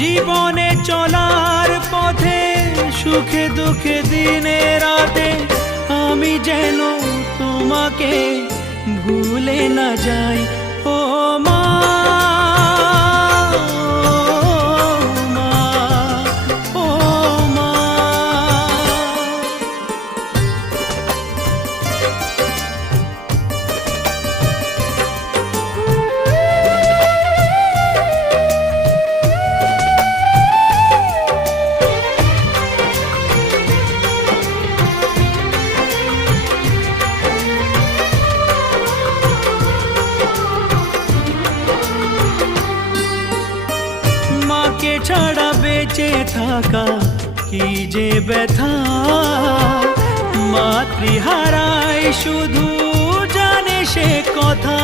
জীবনে চলার পথে সুখে দুঃখে দিনে রাতে আমি যেন তোমাকে ভুলে না যাই। ও মা, ও মা, মাকে ছাড়া বেঁচে থাকা কি যে ব্যথা, মাতৃহারায় শুধু জানে সে কথা।